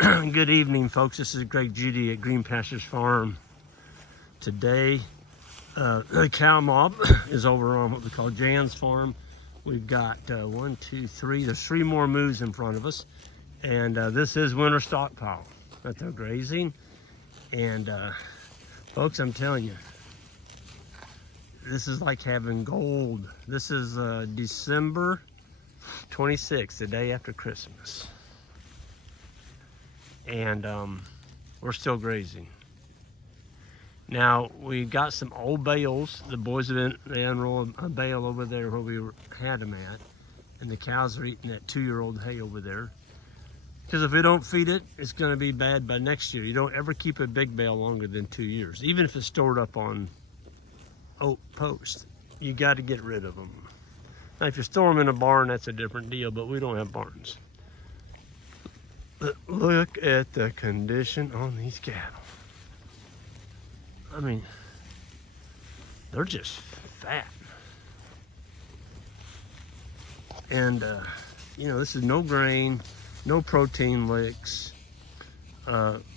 Good evening, folks. This is Greg Judy at Green Pastures Farm. Today, the cow mob is over on what we call Jan's farm. We've got 1, 2, 3. There's 3 more moves in front of us, and this is winter stockpile that they're grazing. And folks, I'm telling you, this is like having gold. This is December 26th, the day after Christmas. And we're still grazing. Now, we got some old bales. The boys have they unrolled a bale over there where we had them at, and the cows are eating that 2-year-old hay over there. Because if we don't feed it, it's going to be bad by next year. You don't ever keep a big bale longer than 2 years, even if it's stored up on oak posts. You got to get rid of them. Now, if you store them in a barn, that's a different deal, but we don't have barns. But look at the condition on these cattle. I mean, they're just fat. And, you know, this is no grain, no protein licks.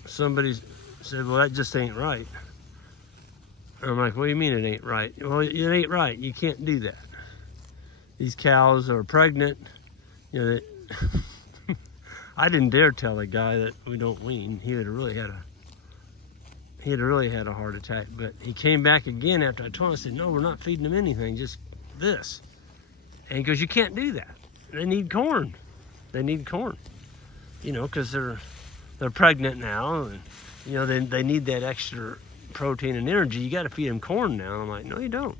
Somebody said, well, that just ain't right. And I'm like, what do you mean it ain't right? Well, it ain't right. You can't do that. These cows are pregnant. You know, I didn't dare tell a guy that we don't wean. He had really had a heart attack. But he came back again after I told him. I said, no, we're not feeding them anything, just this. And he goes, you can't do that. They need corn. They need corn. You know, because they're pregnant now, and you know they need that extra protein and energy. You got to feed them corn now. I'm like, no, you don't.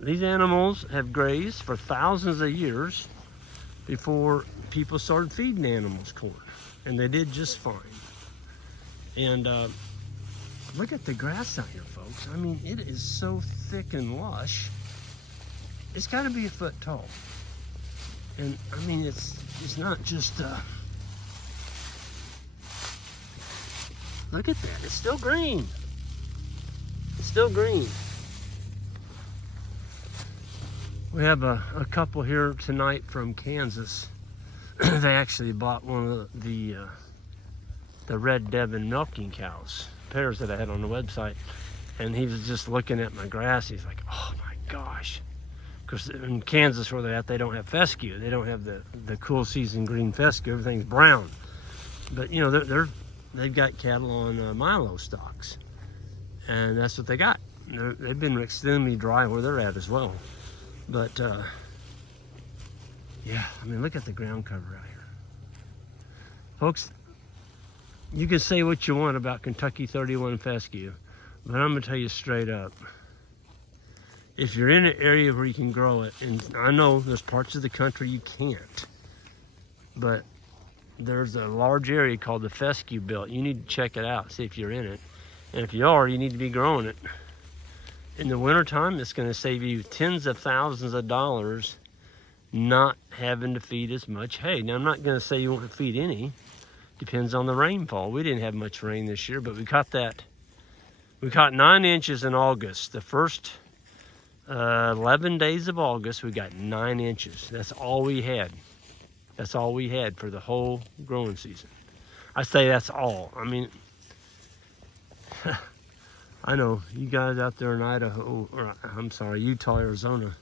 These animals have grazed for thousands of years before people started feeding animals corn, and they did just fine. And look at the grass out here, folks. I mean, it is so thick and lush. It's got to be a foot tall. And I mean, it's not just look at that. It's still green. It's still green. We have a couple here tonight from Kansas. They actually bought one of the Red Devon milking cows, pairs that I had on the website. And he was just looking at my grass. He's like, oh my gosh. Because in Kansas where they're at, they don't have fescue. They don't have the cool season green fescue. Everything's brown. But you know, they've got cattle on Milo stocks. And that's what they got. They've been extremely dry where they're at as well. But yeah, I mean, look at the ground cover out here. Folks, you can say what you want about Kentucky 31 fescue, but I'm gonna tell you straight up, if you're in an area where you can grow it, and I know there's parts of the country you can't, but there's a large area called the fescue belt. You need to check it out, see if you're in it. And if you are, you need to be growing it. In the wintertime, it's going to save you tens of thousands of dollars not having to feed as much hay. Now, I'm not going to say you won't feed any. Depends on the rainfall. We didn't have much rain this year, but we caught 9 inches in August. The first 11 days of August, we got 9 inches. That's all we had. That's all we had for the whole growing season. I say that's all. I mean, I know you guys out there in Idaho, or I'm sorry, Utah, Arizona,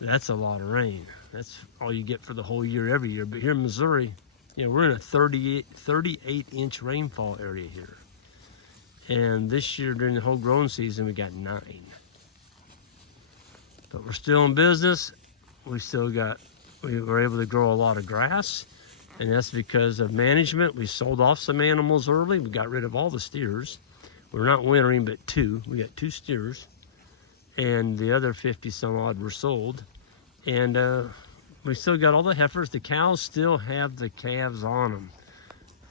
that's a lot of rain. That's all you get for the whole year, every year. But here in Missouri, you know, we're in a 38-inch rainfall area here. And this year, during the whole growing season, we got 9. But we're still in business. We were able to grow a lot of grass, and that's because of management. We sold off some animals early. We got rid of all the steers. We're not wintering, but 2. We got 2 steers, and the other 50 some odd were sold. And we still got all the heifers. The cows still have the calves on them.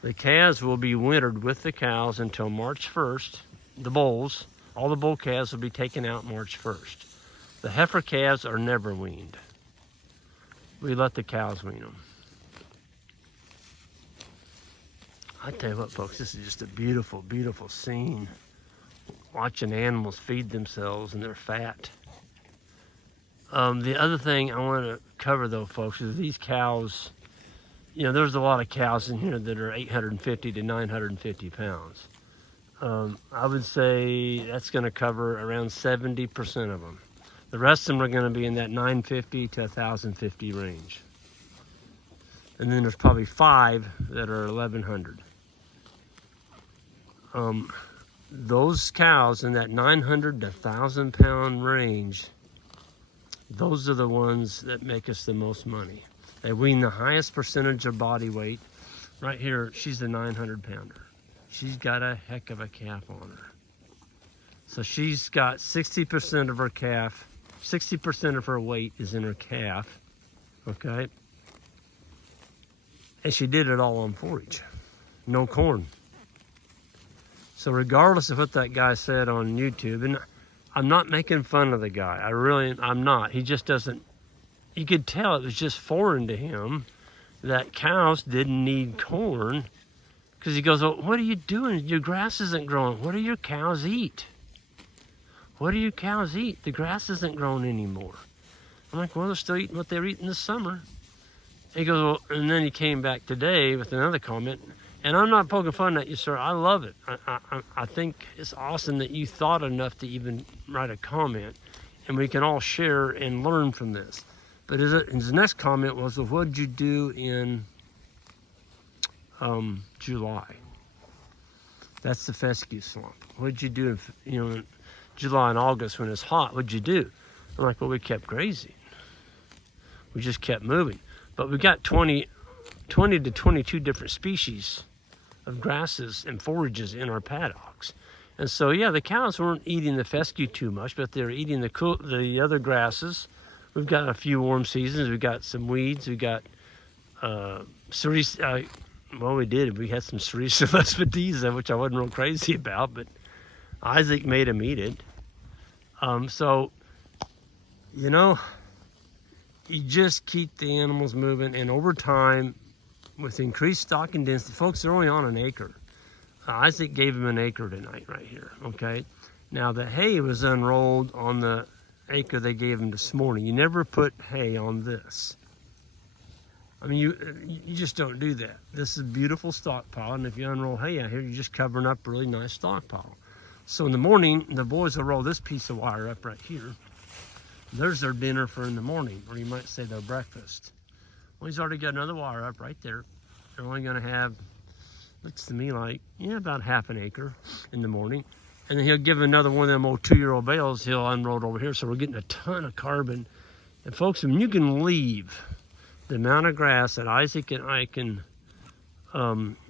The calves will be wintered with the cows until March 1st. The bulls, all the bull calves will be taken out March 1st. The heifer calves are never weaned. We let the cows wean them. I tell you what, folks, this is just a beautiful, beautiful scene. Watching animals feed themselves and they're fat. The other thing I want to cover, though, folks, is these cows you know, there's a lot of cows in here that are 850 to 950 pounds. I would say that's going to cover around 70% of them. The rest of them are going to be in that 950 to 1,050 range. And then there's probably 5 that are 1,100. Those cows in that 900 to 1,000 pound range, those are the ones that make us the most money. They wean the highest percentage of body weight. Right here, she's the 900 pounder. She's got a heck of a calf on her. So she's got 60% of her calf, 60% of her weight is in her calf, okay? And she did it all on forage, no corn. So regardless of what that guy said on YouTube, and I'm not making fun of the guy, I'm not. He just doesn't, you could tell it was just foreign to him that cows didn't need corn, because he goes, well, what are you doing? Your grass isn't growing. What do your cows eat? What do your cows eat? The grass isn't growing anymore. I'm like, well, they're still eating what they were eating this summer. He goes, well, and then he came back today with another comment, and I'm not poking fun at you, sir. I love it. I think it's awesome that you thought enough to even write a comment, and we can all share and learn from this. But his next comment was, well, what did you do in July? That's the fescue slump. What did you do in July and August when it's hot? What'd you do? I'm like, well, we kept grazing. We just kept moving. But we got 20 to 22 different species of grasses and forages in our paddocks. And so, yeah, the cows weren't eating the fescue too much, but they were eating the other grasses. We've got a few warm seasons. We've got some weeds. We got cerise. Well, we did. We had some Cerise lespedeza, which I wasn't real crazy about, but Isaac made him eat it. So, you know, you just keep the animals moving, and over time, with increased stocking density, folks, they're only on an acre. Isaac gave him an acre tonight right here, okay? Now, the hay was unrolled on the acre they gave him this morning. You never put hay on this. I mean, you just don't do that. This is a beautiful stockpile, and if you unroll hay out here, you're just covering up a really nice stockpile. So in the morning, the boys will roll this piece of wire up right here. There's their dinner for in the morning, or you might say their breakfast. Well, he's already got another wire up right there. They're only going to have, looks to me like, about half an acre in the morning. And then he'll give another one of them old 2-year-old bales, he'll unroll it over here. So we're getting a ton of carbon. And folks, when you can leave the amount of grass that Isaac and Ike and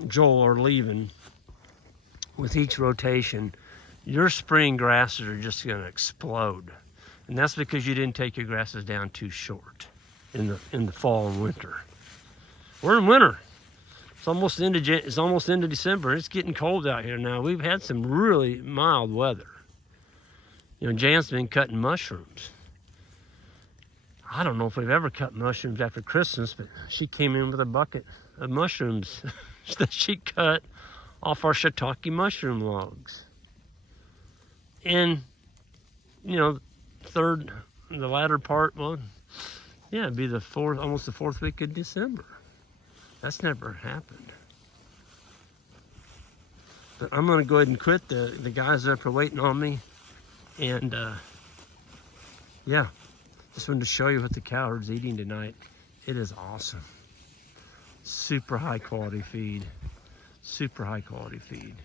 Joel are leaving with each rotation, your spring grasses are just going to explode. And that's because you didn't take your grasses down too short in the fall and winter. We're in winter. It's almost into December. It's getting cold out here now. We've had some really mild weather. You know, Jan's been cutting mushrooms. I don't know if we've ever cut mushrooms after Christmas, but she came in with a bucket of mushrooms that she cut off our shiitake mushroom logs. And, you know, the latter part, well, yeah, it'd be almost the fourth week of December. That's never happened. But I'm going to go ahead and quit. The guys up are waiting on me. And, yeah, just wanted to show you what the cow herd's eating tonight. It is awesome. Super high quality feed. Super high quality feed.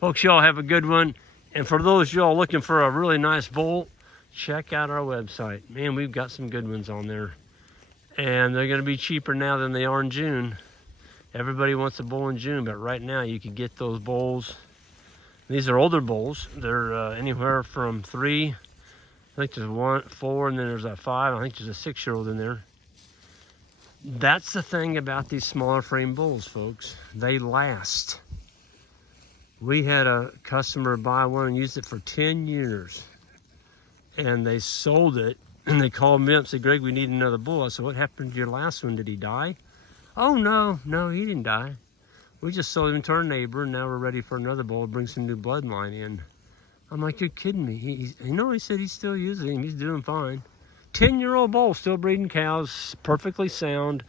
Folks, y'all have a good one. And for those y'all looking for a really nice bull, check out our website. Man, we've got some good ones on there. And they're going to be cheaper now than they are in June. Everybody wants a bull in June, but right now you can get those bulls. These are older bulls. They're anywhere from 3, I think there's 1, 4, and then there's a 5. I think there's a 6-year-old in there. That's the thing about these smaller frame bulls, folks. They last. We had a customer buy one and used it for 10 years. And they sold it, and they called me up and said, Greg, we need another bull. I said, what happened to your last one? Did he die? Oh, no, he didn't die. We just sold him to our neighbor, and now we're ready for another bull to bring some new bloodline in. I'm like, you're kidding me. He said he's still using him. He's doing fine. 10-year-old bull, still breeding cows, perfectly sound.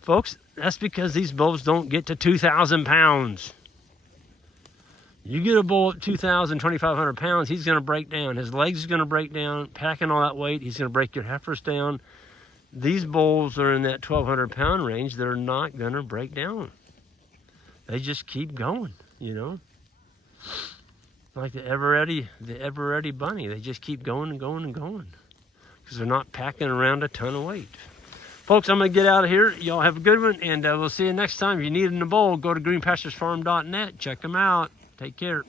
Folks, That's because these bulls don't get to 2,000 pounds. You get a bull at 2,000, 2,500 pounds, he's going to break down. His legs are going to break down. Packing all that weight, he's going to break your heifers down. These bulls are in that 1,200 pound range. They're not going to break down. They just keep going, you know. Like the ever-ready bunny. They just keep going and going and going. Because they're not packing around a ton of weight. Folks, I'm going to get out of here. Y'all have a good one, and we'll see you next time. If you need a bull, go to greenpasturesfarm.net. Check them out. Take care.